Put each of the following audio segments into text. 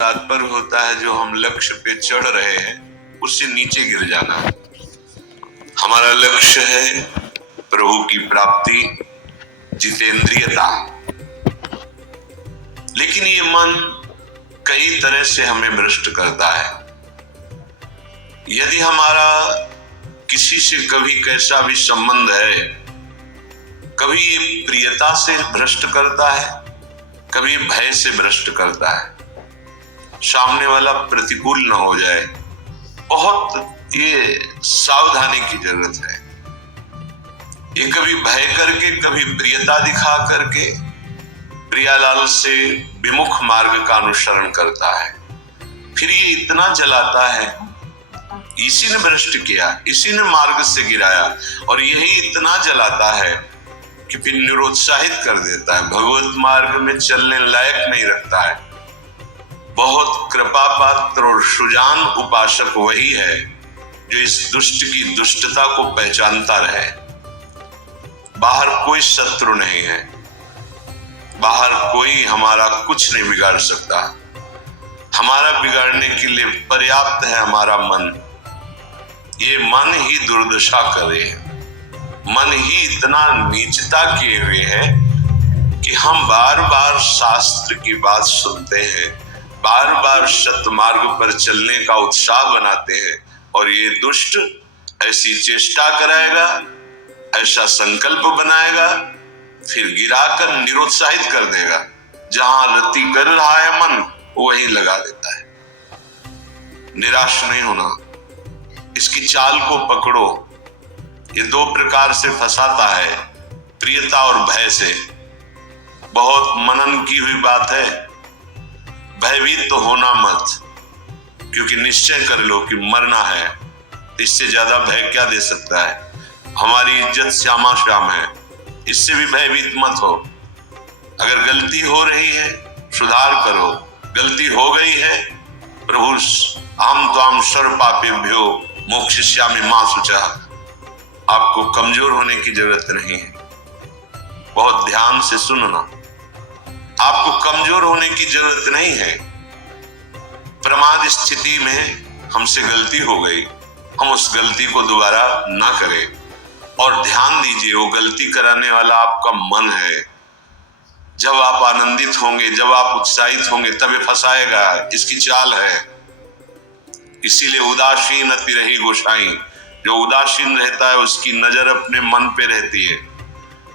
तात्पर्य होता है जो हम लक्ष्य पे चढ़ रहे हैं उससे नीचे गिर जाना। हमारा लक्ष्य है प्रभु की प्राप्ति, जितेंद्रियता। लेकिन ये मन कई तरह से हमें भ्रष्ट करता है। यदि हमारा किसी से कभी कैसा भी संबंध है, कभी ये प्रियता से भ्रष्ट करता है, कभी भय से भ्रष्ट करता है। सामने वाला प्रतिकूल न हो जाए, बहुत ये सावधानी की जरूरत है। ये कभी भय करके, कभी प्रियता दिखा करके प्रियालाल से विमुख मार्ग का अनुसरण करता है। फिर ये इतना जलाता है, इसी ने भ्रष्ट किया, इसी ने मार्ग से गिराया, और यही इतना जलाता है कि फिर निरुत्साहित कर देता है, भगवत मार्ग में चलने लायक नहीं रखता है। बहुत कृपा पात्र और सुजान उपासक वही है जो इस दुष्ट की दुष्टता को पहचानता रहे। बाहर कोई शत्रु नहीं है, बाहर कोई हमारा कुछ नहीं बिगाड़ सकता। हमारा बिगाड़ने के लिए पर्याप्त है हमारा मन। ये मन ही दुर्दशा करे, मन ही इतना नीचता किए हुए है कि हम बार बार शास्त्र की बात सुनते हैं, बार बार सत्य मार्ग पर चलने का उत्साह बनाते हैं, और ये दुष्ट ऐसी चेष्टा कराएगा, ऐसा संकल्प बनाएगा, फिर गिराकर निरुत्साहित कर देगा। जहां रति कर रहा है मन, वहीं लगा देता है। निराश नहीं होना, इसकी चाल को पकड़ो। ये दो प्रकार से फंसाता है, प्रियता और भय से। बहुत मनन की हुई बात है। भयभीत तो होना मत, क्योंकि निश्चय कर लो कि मरना है। इससे ज्यादा भय क्या दे सकता है? हमारी इज्जत श्यामा श्याम है, इससे भी भयभीत मत हो। अगर गलती हो रही है, सुधार करो। गलती हो गई है, प्रभु हम त्वाम सर्व पापेभ्यो मोक्षयिष्यामि मा शुचः। आपको कमजोर होने की जरूरत नहीं है। बहुत ध्यान से सुनना, आपको कमजोर होने की जरूरत नहीं है। प्रमाद स्थिति में हमसे गलती हो गई, हम उस गलती को दोबारा ना करें। और ध्यान दीजिए, वो गलती कराने वाला आपका मन है। जब आप आनंदित होंगे, जब आप उत्साहित होंगे, तब ये फंसाएगा। इसकी चाल है। इसीलिए उदासीन अति रही गोसाई। जो उदासीन रहता है उसकी नजर अपने मन पे रहती है,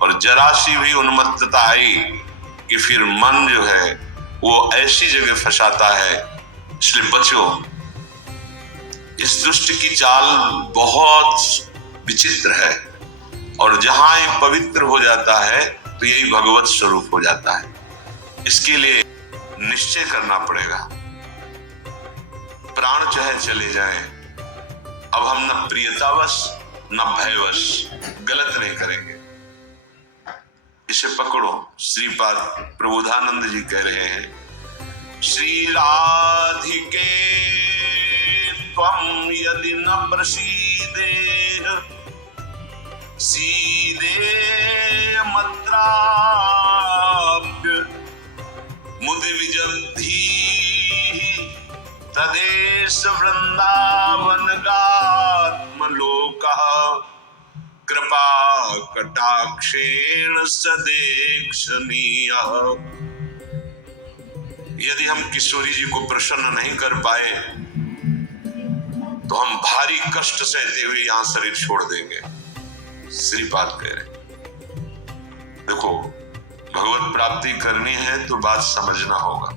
और जरा सी भी उन्मत्तता आई कि फिर मन जो है वो ऐसी जगह फंसाता है। इसलिए बचो। इस दुष्ट की चाल बहुत विचित्र है, और जहां ये पवित्र हो जाता है तो यही भगवत स्वरूप हो जाता है। इसके लिए निश्चय करना पड़ेगा। प्राण चाहे चले जाएं, अब हम न प्रियतावश न भयवश गलत नहीं करेंगे। इसे पकड़ो। श्रीपाद प्रबोधानंद जी कह रहे हैं, श्री राधिके त्वं यदि न प्रसीदे सीदे मत्राप्य मुदि विजद्धि तदेश वृंदावन गात्मलोकः कृपा कटाक्षेण सदेक्षणीयः। यदि हम किशोरी जी को प्रसन्न नहीं कर पाए तो हम भारी कष्ट सहते हुए यहां शरीर छोड़ देंगे। श्रीपाद कह रहे, देखो भगवत प्राप्ति करनी है तो बात समझना होगा।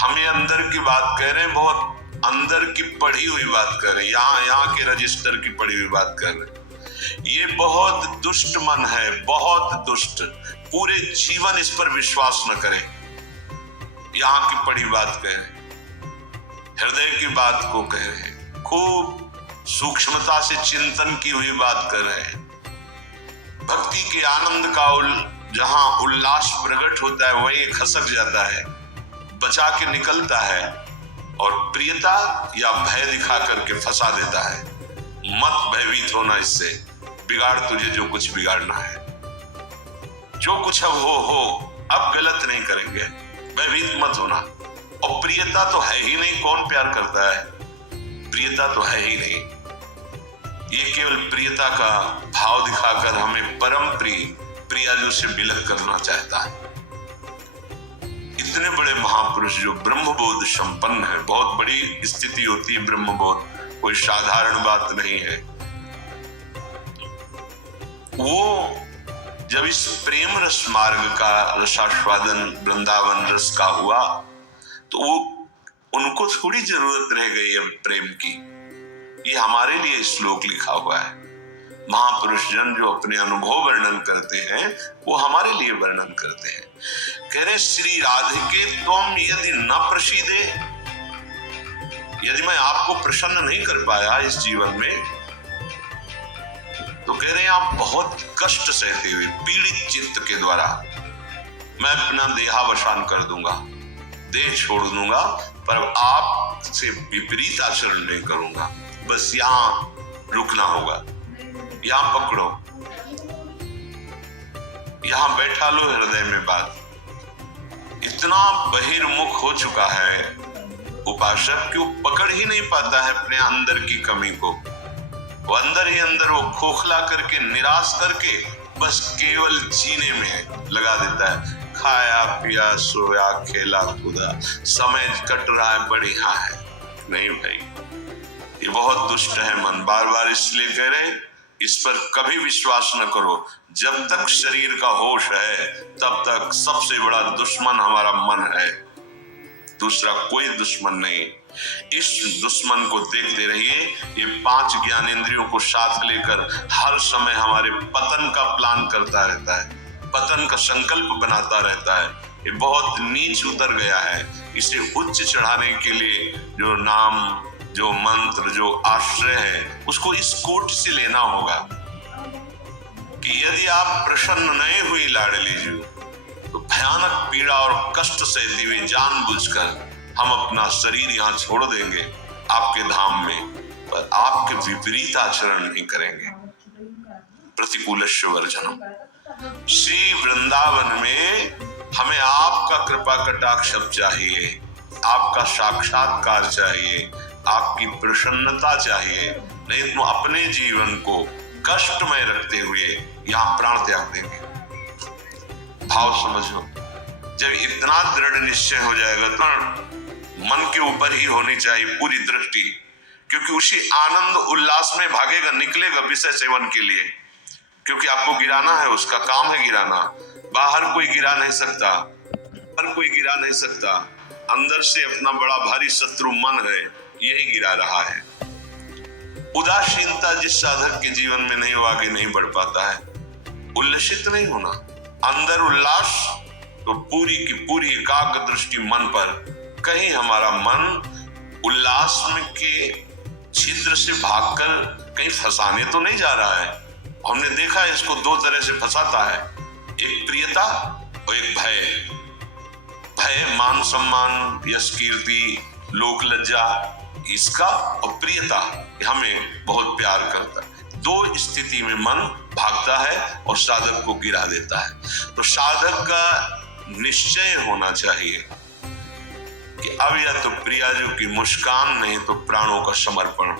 हम ये अंदर की बात कह रहे हैं, बहुत अंदर की पढ़ी हुई बात कर रहे हैं, यहाँ के रजिस्टर की पढ़ी हुई बात कर रहे हैं। ये बहुत दुष्ट मन है, बहुत दुष्ट। पूरे जीवन इस पर विश्वास न करें। यहाँ की पढ़ी बात कह रहे, हृदय की बात को कह रहे, खूब सूक्ष्मता से चिंतन की हुई बात कर रहे हैं। भक्ति के आनंद का जहां उल्लास प्रकट होता है वहीं खसक जाता है, बचा के निकलता है, और प्रियता या भय दिखा करके फंसा देता है। मत भयभीत होना, इससे बिगाड़ तुझे जो कुछ बिगाड़ना है। जो कुछ अब हो, अब गलत नहीं करेंगे। भयभीत मत होना। और प्रियता तो है ही नहीं, कौन प्यार करता है? प्रियता तो है ही नहीं। ये केवल प्रियता का भाव दिखाकर हमें परम प्रियाजू से विलग करना चाहता है। इतने बड़े महापुरुष जो ब्रह्मबोध संपन्न है, बहुत बड़ी स्थिति होती है ब्रह्मबोध, कोई साधारण बात नहीं है। वो जब इस प्रेम रस मार्ग का रसास्वादन वृंदावन रस का हुआ तो वो उनको थोड़ी जरूरत रह गई है प्रेम की। ये हमारे लिए श्लोक लिखा हुआ है। महापुरुष जन जो अपने अनुभव वर्णन करते हैं वो हमारे लिए वर्णन करते हैं। कह रहे श्री राधिके तुम यदि न प्रसीदे, यदि मैं आपको प्रसन्न नहीं कर पाया इस जीवन में, तो कह रहे हैं आप बहुत कष्ट सहते हुए पीड़ित चित्त के द्वारा मैं अपना देहावसान कर दूंगा, देह छोड़ दूंगा, पर आपसे विपरीत आचरण नहीं करूंगा। बस यहां रुकना होगा, यहां पकड़ो, यहां बैठा लो हृदय में बात। इतना बहिर्मुख हो चुका है उपासक कि वो पकड़ ही नहीं पाता है अपने अंदर की कमी को। वो अंदर ही अंदर वो खोखला करके, निराश करके बस केवल जीने में लगा देता है। खाया पिया सोया खेला कूदा, समय कट रहा है, बढ़िया है। नहीं भाई, ये बहुत दुष्ट है मन। बार बार इसलिए कह रहे इस पर कभी विश्वास न करो। जब तक शरीर का होश है तब तक सबसे बड़ा दुश्मन हमारा मन है, दूसरा कोई दुश्मन नहीं। इस दुश्मन को देखते रहिए। ये 5 ज्ञानेंद्रियों को साथ लेकर हर समय हमारे पतन का प्लान करता रहता है, पतन का संकल्प बनाता रहता है। ये बहुत नीच उतर गया है। इसे उच्च चढ़ाने के लिए जो नाम, जो मंत्र, जो आश्रय है, उसको इस कोट से लेना होगा कि यदि आप प्रसन्न नहीं हुई लाडली जी, तो भयानक पीड़ा और कष्ट सहती हुई जानबूझकर हम अपना शरीर यहाँ छोड़ देंगे आपके धाम में, पर आपके विपरीत आचरण नहीं करेंगे। प्रतिकूलस्य वर्जनम। श्री वृंदावन में हमें आपका कृपा कटाक्ष चाहिए, आपका साक्षात्कार चाहिए, आपकी प्रसन्नता चाहिए। नहीं तो अपने जीवन को कष्टमय रखते हुए यहाँ प्राण त्याग देंगे। भाव समझो। जब इतना दृढ़ निश्चय हो जाएगा तो मन के ऊपर ही होनी चाहिए पूरी दृष्टि, क्योंकि उसी आनंद उल्लास में भागेगा, निकलेगा विषय सेवन के लिए, क्योंकि आपको गिराना है, उसका काम है गिराना। बाहर कोई गिरा नहीं सकता, हर कोई गिरा नहीं सकता। अंदर से अपना बड़ा भारी शत्रु मन है, यही गिरा रहा है। उदासीनता जिस साधक के जीवन में नहीं, वो आगे नहीं बढ़ पाता है। उल्लसित नहीं होना, अंदर उल्लास, तो पूरी की पूरी एकाग्र दृष्टि मन पर। कहीं हमारा मन उल्लास में के छिद्र से भागकर कहीं फंसाने तो नहीं जा रहा है। हमने देखा है इसको 2 तरह से फंसाता है, एक प्रियता और एक भय। भय मान सम्मान, यश कीर्ति, लोक लज्जा, इसका, और प्रियता हमें बहुत प्यार करता है। 2 स्थिति में मन भागता है और साधक को गिरा देता है। तो साधक का निश्चय होना चाहिए कि अब या तो प्रियाजू की मुस्कान, नहीं तो प्राणों का समर्पण।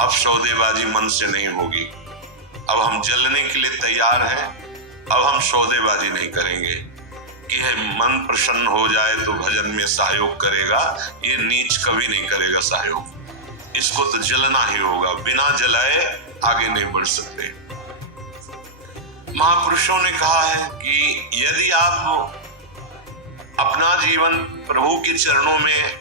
अब सौदेबाजी मन से नहीं होगी। अब हम जलने के लिए तैयार हैं। अब हम सौदेबाजी नहीं करेंगे कि है मन प्रसन्न हो जाए तो भजन में सहयोग करेगा। ये नीच कभी नहीं करेगा सहयोग। इसको तो जलना ही होगा, बिना जलाए आगे नहीं बढ़ सकते। महापुरुषों ने कहा है कि यदि आप अपना जीवन प्रभु के चरणों में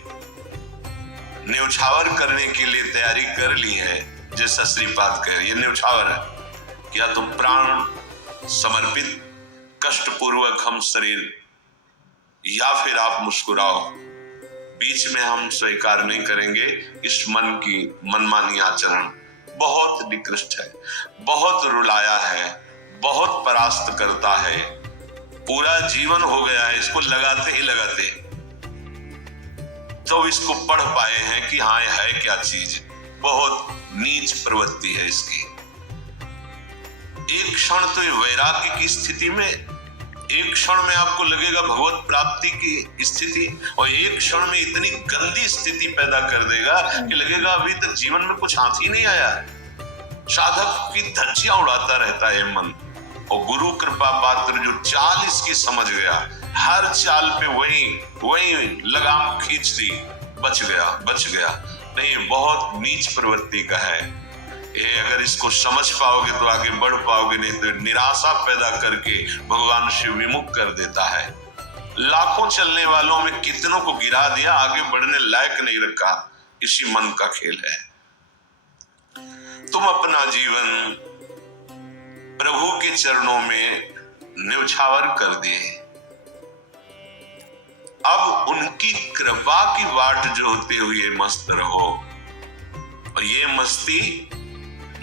न्यौछावर करने के लिए तैयारी कर ली है, जैसा श्रीपाद कह रहे, ये न्यौछावर है, या तो प्राण समर्पित, कष्टपूर्वक हम शरीर, या फिर आप मुस्कुराओ। बीच में हम स्वीकार नहीं करेंगे इस मन की मनमानी आचरण। बहुत निकृष्ट है, बहुत रुलाया है, बहुत परास्त करता है। पूरा जीवन हो गया है इसको लगाते ही लगाते, तो इसको पढ़ पाए हैं कि हाँ है क्या चीज। बहुत नीच प्रवृत्ति है इसकी। एक क्षण तो वैराग्य की स्थिति में एक क्षण में आपको लगेगा भगवत प्राप्ति की स्थिति, और एक क्षण में इतनी गंदी स्थिति पैदा कर देगा कि लगेगा अभी तक जीवन में कुछ हाथ ही नहीं आया। साधक की धज्जियां उड़ाता रहता है मन। और गुरु कृपा पात्र जो चाल इसकी समझ गया, हर चाल पे वही लगाम खींच दी, बच गया। नहीं, बहुत नीच प्रवृत्ति का है ये। अगर इसको समझ पाओगे तो आगे बढ़ पाओगे, नहीं तो निराशा पैदा करके भगवान से विमुख कर देता है। लाखों चलने वालों में कितनों को गिरा दिया, आगे बढ़ने लायक नहीं रखा। इसी मन का खेल है। तुम अपना जीवन प्रभु के चरणों में न्यौछावर कर दिए। अब उनकी कृपा की वाट जोहते हुए मस्त रहो। और ये मस्ती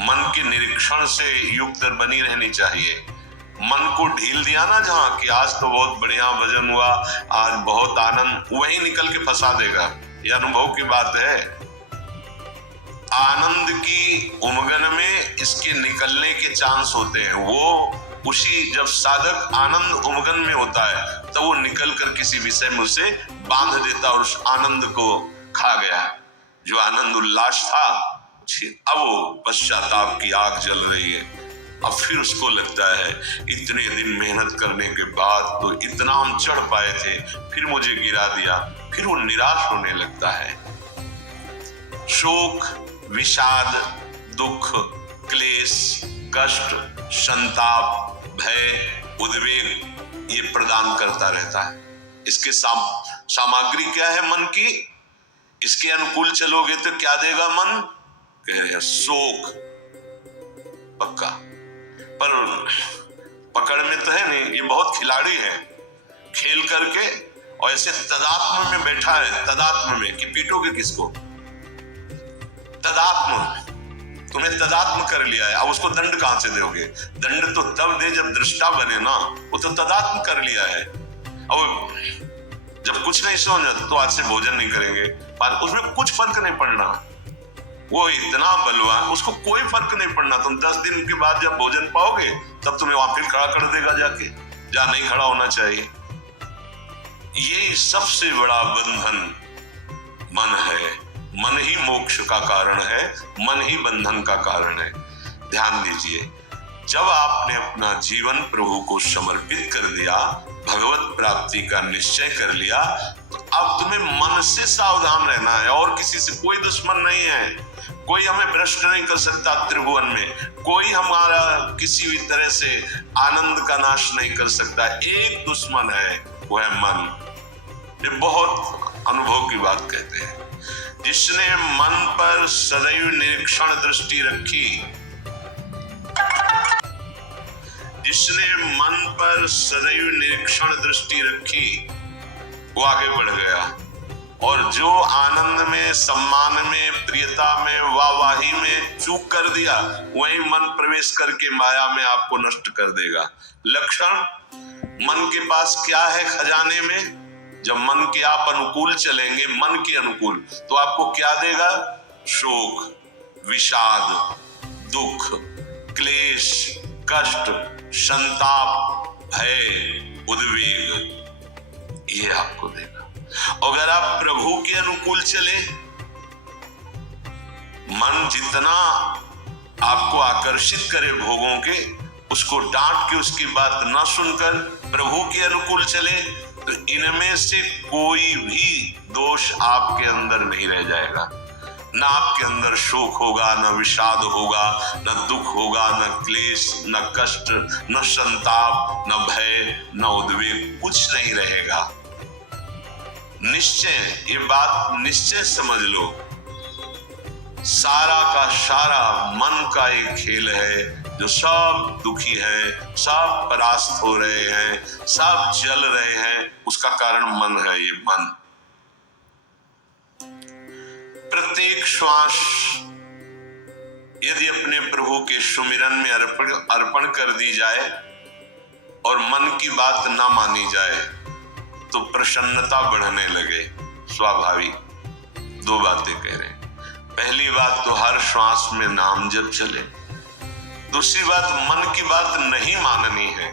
मन के निरीक्षण से युक्त बनी रहनी चाहिए। मन को ढील दिया ना जहां कि आज तो बहुत बढ़िया भजन हुआ, आज बहुत आनंद, वही निकल के फंसा देगा। ये अनुभव की बात है। आनंद की उमगन में इसके निकलने के चांस होते हैं। वो उसी जब साधक आनंद उमगन में होता है तब वो निकल कर किसी विषय में उसे बांध देता और उस आनंद को खा गया। जो आनंद उल्लास था अब वो पश्चाताप की आग जल रही है। अब फिर उसको लगता है इतने दिन मेहनत करने के बाद तो इतना हम चढ़ पाए थे, फिर मुझे गिरा दिया। फिर वो निराश होने लगता है। शोक, विषाद, दुख, क्लेश, कष्ट, संताप, भय, उद्वेग ये प्रदान करता रहता है। इसके सामग्री क्या है मन की? इसके अनुकूल चलोगे तो क्या देगा मन? कह रहे हैं शोक पक्का, पर पकड़ में तो है नहीं। ये बहुत खिलाड़ी है, खेल करके और ऐसे तदात्म में बैठा है। तदात्म में कि पीटोगे किसको? तदात्म, तुम्हें तदात्म कर लिया है। अब उसको दंड कहां से दोगे? दंड तो तब दे जब दृष्टा बने ना। वो तो तदात्म कर लिया है। अब जब कुछ नहीं समझ तो आज से भोजन नहीं करेंगे, उसमें कुछ फर्क नहीं पड़ना। वो इतना बलवान, उसको कोई फर्क नहीं पड़ना। तुम 10 दिन के बाद जब भोजन पाओगे तब तुम्हें वहां फिर खड़ा कर देगा जाके, जहां नहीं खड़ा होना चाहिए। ये सबसे बड़ा बंधन मन है। मन ही मोक्ष का कारण है, मन ही बंधन का कारण है। ध्यान दीजिए, जब आपने अपना जीवन प्रभु को समर्पित कर दिया, भगवत प्राप्ति का निश्चय कर लिया, तो अब तुम्हें मन से सावधान रहना है। और किसी से कोई दुश्मन नहीं है। कोई हमें भ्रष्ट नहीं कर सकता त्रिभुवन में। कोई हमारा किसी भी तरह से आनंद का नाश नहीं कर सकता। एक दुश्मन है, वो है मन। ये बहुत अनुभव की बात कहते हैं। जिसने मन पर सदैव निरीक्षण दृष्टि रखी, जिसने मन पर सदैव निरीक्षण दृष्टि रखी, वो आगे बढ़ गया। और जो आनंद में, सम्मान में, प्रियता में, वाहवाही में चूक कर दिया, वही मन प्रवेश करके माया में आपको नष्ट कर देगा। लक्षण मन के पास क्या है खजाने में? जब मन के आप अनुकूल चलेंगे, मन के अनुकूल, तो आपको क्या देगा? शोक, विषाद, दुख, क्लेश, कष्ट, संताप, भय, उद्वेग, ये आपको देगा। अगर आप प्रभु के अनुकूल चले, मन जितना आपको आकर्षित करे भोगों के, उसको डांट के उसकी बात ना सुनकर प्रभु के अनुकूल चले, तो इनमें से कोई भी दोष आपके अंदर नहीं रह जाएगा। न आपके अंदर शोक होगा, न विषाद होगा, न दुख होगा, न क्लेश, न कष्ट, न संताप, न भय, न उद्वेग, कुछ नहीं रहेगा। निश्चय, ये बात निश्चय समझ लो, सारा का सारा मन का एक खेल है। जो सब दुखी है, सब परास्त हो रहे हैं, सब जल रहे हैं, उसका कारण मन है। ये मन प्रत्येक श्वास यदि अपने प्रभु के सुमिरन में अर्पण कर दी जाए और मन की बात ना मानी जाए, तो प्रसन्नता बढ़ने लगे। स्वाभाविक 2 बातें कह रहे हैं। पहली बात तो हर श्वास में नाम जप चले। दूसरी बात, मन की बात नहीं माननी है।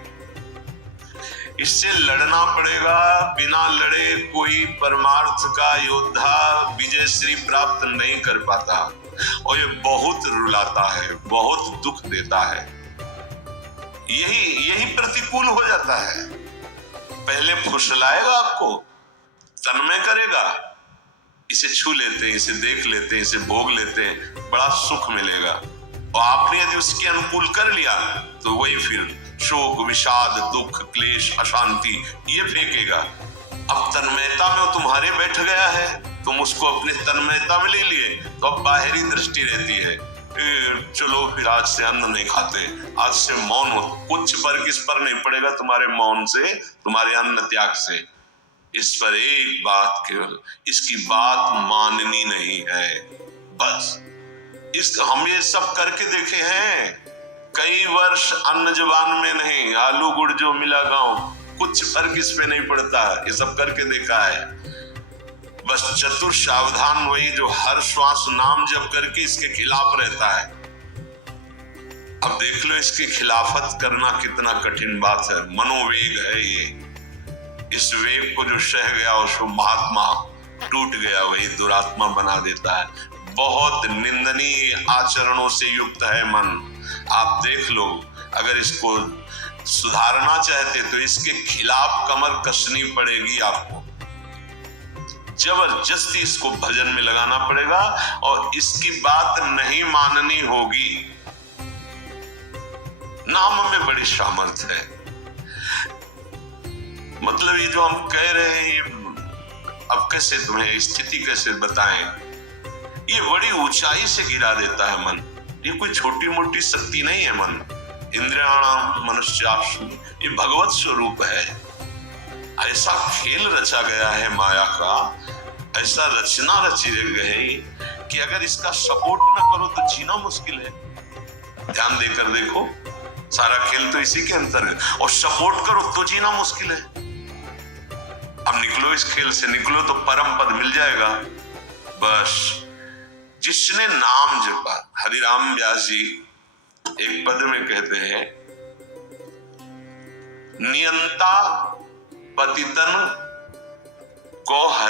इससे लड़ना पड़ेगा। बिना लड़े कोई परमार्थ का योद्धा विजय श्री प्राप्त नहीं कर पाता, और ये बहुत रुलाता है, बहुत दुख देता है। यही प्रतिकूल हो जाता है। पहले फुसलाएगा आपको, तन्मय करेगा, इसे छू लेते हैं, इसे देख लेते हैं, इसे भोग लेते हैं, बड़ा सुख मिलेगा। और आपने यदि उसके अनुकूल कर लिया तो वही फिर शोक, विषाद, दुख, क्लेश, अशांति ये फेंकेगा। अब तन्मयता में वो तुम्हारे बैठ गया है, तुम उसको अपने तन्मयता में ले लिए, तो अब बाहरी दृष्टि रहती है, चलो फिर आज से अन्न नहीं खाते, आज से मौन हो। कुछ फर्क इस पर नहीं पड़ेगा तुम्हारे मौन से, तुम्हारे अन्न त्याग से। इस पर एक बात केवल, इसकी बात माननी नहीं है, बस। हम ये सब करके देखे हैं, कई वर्ष अन्न जुबान में नहीं, आलू गुड़ जो मिला गांव, कुछ फर्क इस पे नहीं पड़ता, ये सब करके देखा है। बस चतुर सावधान वही जो हर श्वास नाम जप करके इसके खिलाफ रहता है। अब देख लो इसकी खिलाफत करना कितना कठिन बात है। मनोवेग है ये, इस वेग को जो सह गया उसको महात्मा, टूट गया वही दुरात्मा बना देता है। बहुत निंदनीय आचरणों से युक्त है मन। आप देख लो, अगर इसको सुधारना चाहते तो इसके खिलाफ कमर कसनी पड़ेगी आपको, जबरदस्ती इसको भजन में लगाना पड़ेगा, और इसकी बात नहीं माननी होगी। नाम में बड़ी सामर्थ्य है। मतलब ये जो हम कह रहे हैं, ये अब कैसे तुम्हें स्थिति कैसे बताएं, ये बड़ी ऊंचाई से गिरा देता है मन। ये कोई छोटी मोटी शक्ति नहीं है मन। इंद्रियाणाम मनुष्यासु, ये भगवत स्वरूप है। ऐसा खेल रचा गया है माया का, ऐसा रचना रची गई कि अगर इसका सपोर्ट न करो तो जीना मुश्किल है। ध्यान देकर देखो, सारा खेल तो इसी के अंतर्गत, और सपोर्ट करो तो जीना मुश्किल है। अब निकलो इस खेल से, निकलो तो परम पद मिल जाएगा। बस जिसने नाम जपा, हरिराम व्यास जी एक पद में कहते हैं, नियंता पतितन को हरि